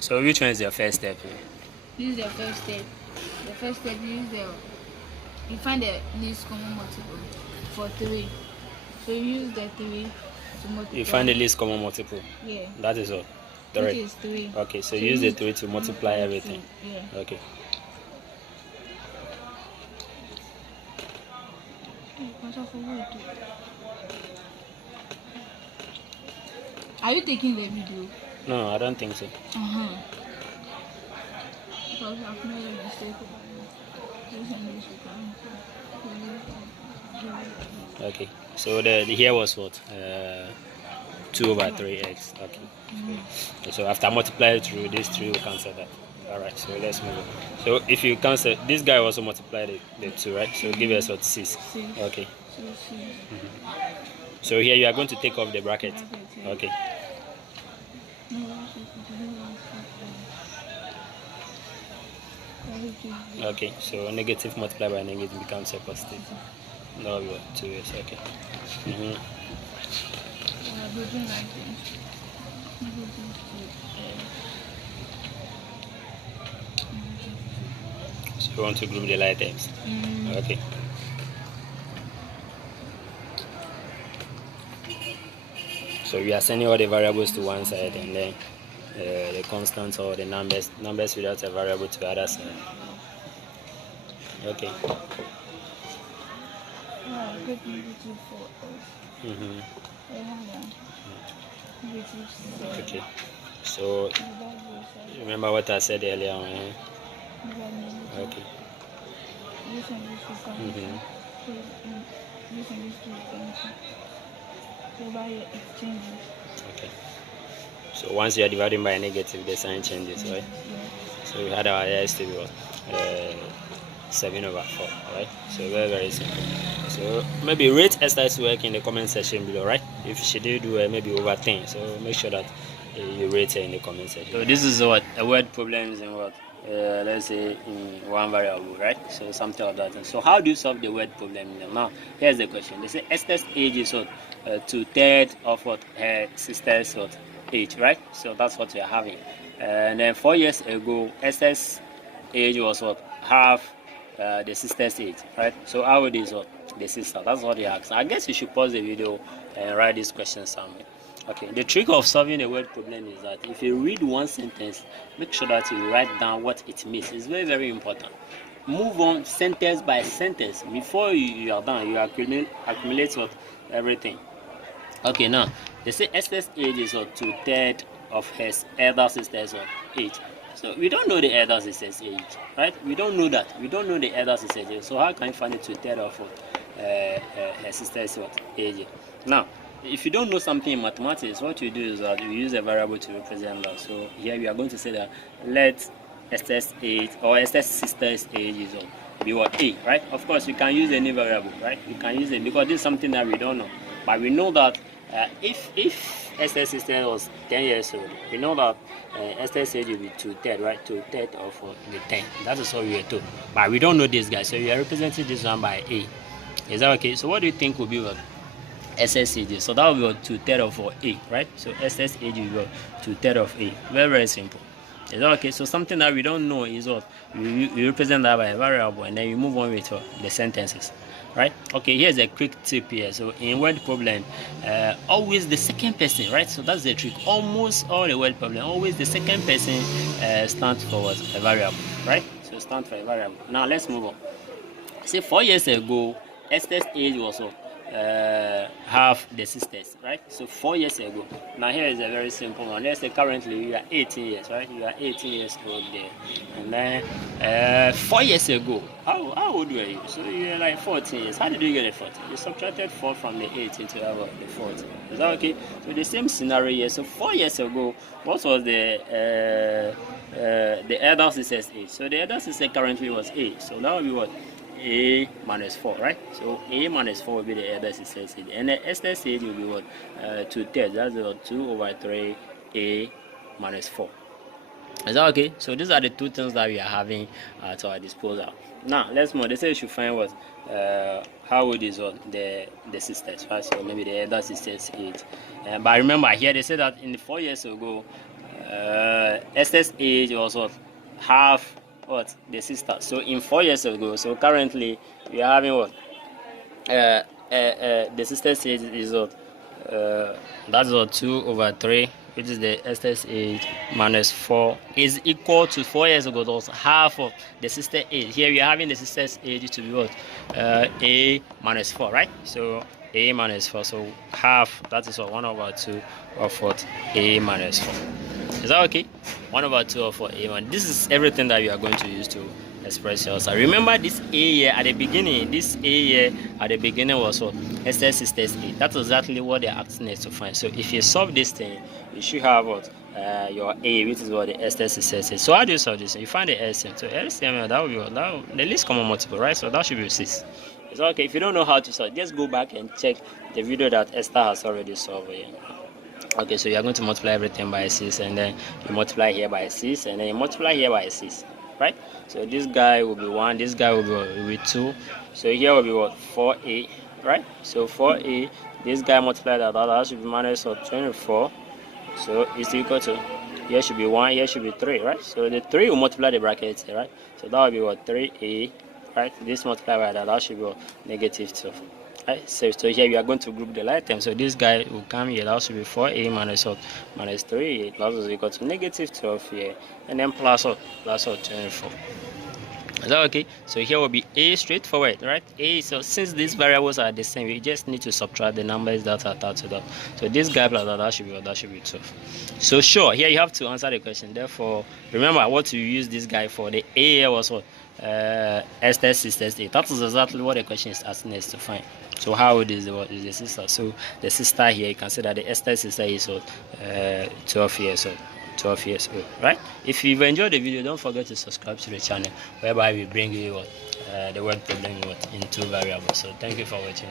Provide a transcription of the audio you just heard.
So which one is your first step? This is the first step. The first step you find the least common multiple for 3. So you use the 3 to multiply. You find the least common multiple. Yeah. That is what? 3. Which is 3. Okay, so use the 3 to multiply everything. 2. Yeah. Okay. Are you taking the video? No, I don't think so. Because I've made a mistake. Okay, so the here was what? 2 over 3x. Okay. So after multiplying through these 3, we cancel that. Alright, so let's move on. So if you cancel, this guy also multiplied the 2, right? So give us what? 6. Okay. So here you are going to take off the bracket. Okay. Okay, so negative multiplied by negative becomes a positive. No, we got 2x. Okay. So you want to group the light items. Okay. So we are sending all the variables to one side, and then the constants or the numbers without a variable to the other side. Okay. Okay. So remember what I said earlier on. Okay. Okay. So once you are dividing by a negative, the sign changes, right? So we had our s to be what? 7 over 4, right? So very, very simple. So maybe rate Esther's work in the comment section below, right? If she did do maybe over 10, so make sure that you rate her in the comment section. So this is what a word problems in what? Let's say in one variable, right? So something like that. So how do you solve the word problem? Now here's the question. They say Esther's age is what? 2/3 of what her sister's what age, right? So that's what we are having. And then 4 years ago, Esther's age was what? Half the sister's age, right? So how old is what? The sister? That's what they ask. I guess you should pause the video and write this question somewhere. Okay, the trick of solving a word problem is that if you read one sentence, make sure that you write down what it means. It's very, very important. Move on sentence by sentence. Before you are done, you accumulate what? Everything. Okay, now they say Esther's age is what? 2/3 of her elder sister's age. So we don't know the elder sister's age, right? We don't know that. We don't know the elder sister's age. So how can you find it 2/3 of her sister's age? Now, if you don't know something in mathematics, what you do is that you use a variable to represent that. So here we are going to say that let Esther's age or Esther's sister's age is be what? A, right? Of course, you can use any variable, right? You can use it because this is something that we don't know. But we know that if Esther's sister was 10 years old, we know that Esther's age will be 2/3, right? 2/3 of the 10. That is what we are told. But we don't know this guy, so we are representing this one by A. Is that okay? So what do you think will be what Esther's age? So that will be what 2/3 of A, right? So Esther's age will be what 2/3 of A. Very, very simple. Is that okay? So something that we don't know is what you represent that by a variable, and then you move on with the sentences. Right? Okay, here's a quick tip here. So in word problem, always the second person, right? So that's the trick. Almost all the word problem, always the second person stands for what? A variable, right? So stand for a variable. Now let's move on. Say 4 years ago, Esther's age was what? Half the sisters, right? So 4 years ago. Now here is a very simple one. Let's say currently you are 18 years, right? You are 18 years old there, and then 4 years ago, how old were you? So you are like 14 years. How did you get a 14? You subtracted 4 from the 18 to have the 14. Is that okay? So the same scenario here. So 4 years ago, what was the elder sister's age? So the elder sister currently was 8. So that would be what? A minus 4, right? So A minus 4 will be the elder sister's age, and the Esther's age will be what? 2/3. That's what? 2 over 3 A minus 4. Is that okay? So these are the two things that we are having at our disposal. Now let's move. They say you should find what? How old is what? The sisters, right? So maybe the elder sister's age. But remember here they say that in the 4 years ago, Esther's age was what? Half what? The sister. So in 4 years ago, so currently we are having what? The sister's age is what? That's what 2/3, which is the Esther's age minus 4, is equal to 4 years ago. That was half of the sister's age. Here we are having the sister's age to be what? A minus 4, right? So a minus 4, so half, that is what? 1/2 of what? A minus 4. Is that okay? 1/2 of what? A1. This is everything that we are going to use to express your answer. Remember this A here at the beginning. This A here at the beginning was what? Esther's sister's A. That's exactly what they're asking us to find. So if you solve this thing, you should have what? Your A, which is what the Esther's sister's A. So how do you solve this? You find the LCM. So LCM, that will be what? The least common multiple, right? So that should be 6. It's okay. If you don't know how to solve, just go back and check the video that Esther has already solved here. Okay, so you are going to multiply everything by 6, and then you multiply here by 6, and then you multiply here by 6, right? So this guy will be 1, this guy will be 2, so here will be what? 4a, right? So 4a, this guy multiplied that should be minus of 24, so it's equal to, here should be 1, here should be 3, right? So the 3 will multiply the brackets here, right? So that will be what? 3a, right? This multiplied by that should be what? Negative 12. Right, so here we are going to group the item. So this guy will come here, that should be 4a minus what? Minus 3, that is equal to negative 12 here, and then plus what? Plus what? 24. Is that okay? So here will be a, straightforward, right? A. So since these variables are the same, we just need to subtract the numbers that are attached to that. So this guy plus that should be what? That should be 12. So sure, here you have to answer the question. Therefore, remember what you use this guy for. The A here was what? Esther's sister's A. That is exactly what the question is asking us to find. So how old is the sister? So the sister here, you can see that the Esther's sister is what? 12 years old. 12 years old, right? If you've enjoyed the video, don't forget to subscribe to the channel, whereby we bring you the word problem in 2 variables. So thank you for watching.